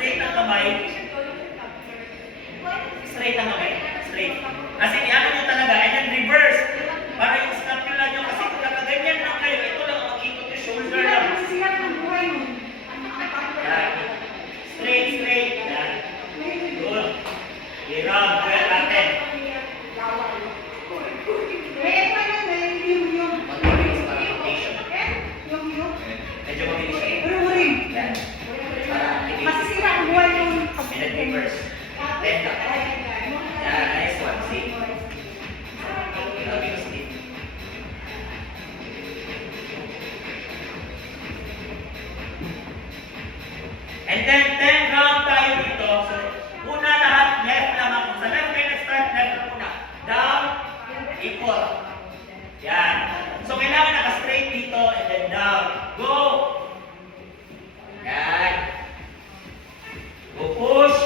straight ang kamay. Straight ang kamay. Straight. Kasi ano nyo talaga, and then reverse. Para yung scapula nyo, kasi kung nakaganyan lang kayo, ito lang ang ikot yung shoulder lang. Yan. Straight, straight. Yan. Good. Hirap. Well, natin. Medyo mabilis siya. Yan. Para and then reverse. Then up. Yan. Nice one. See? Mabilis din. And then 10 round tayo dito. So, una lahat, left lang ako. Sa left kayo na-start, left lang muna. Down, ikot. Yan. So, kailangan naka-straight dito and then down. Go! Yan. Go push.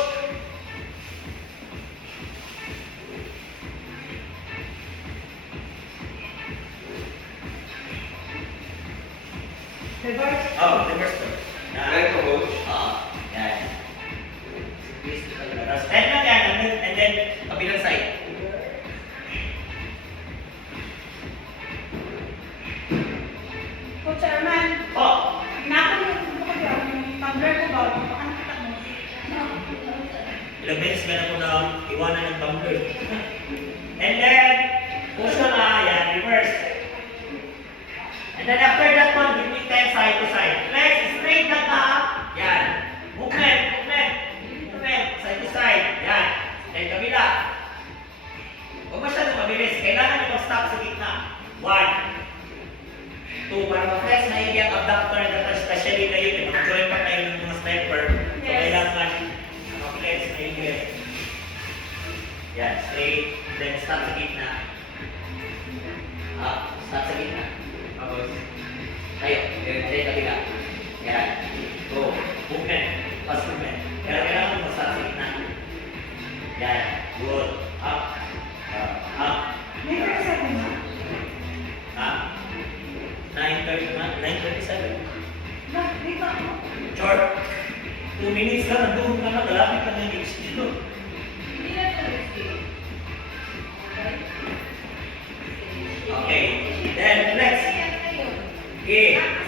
Reverse. Oh, reverse to. Right to coach. Yan. Tapos 10 lang yan, and then kabilang side. Coach Arman, Oh, yung tumbler ko ba? Baka nakita mo. ilang beses ka na po na iwanan ng tumbler. And then, push na nga, yan, reverse. And then after that one, give me 10 side to side. Flex, straight lang ka. Yan. Movement, movement. Movement, side to side. Yan. Then kabila. Huwag masyadong mabilis. Kailangan nyo mag-stop sa gitna. 1, 2, para mag-flex na yun yung abductor and the especially na yun. Mag-join pa kayo ng mga sniper. So kailangan mag-flex na yun. Yan, straight. Then stop sa gitna. Stop sa gitna. Tapos, Tayo, then kabila. Yan. Go. Movement. Fast movement. Pero kailangan mo sa gitna. Yan. Good. Up. Up. May percent na? Up. 9:30 na. 9:37. Di ba ako? Short. 2 minutes ka, nandun ka na. Malapit ka na yung execute. Okay. Then next. Okay.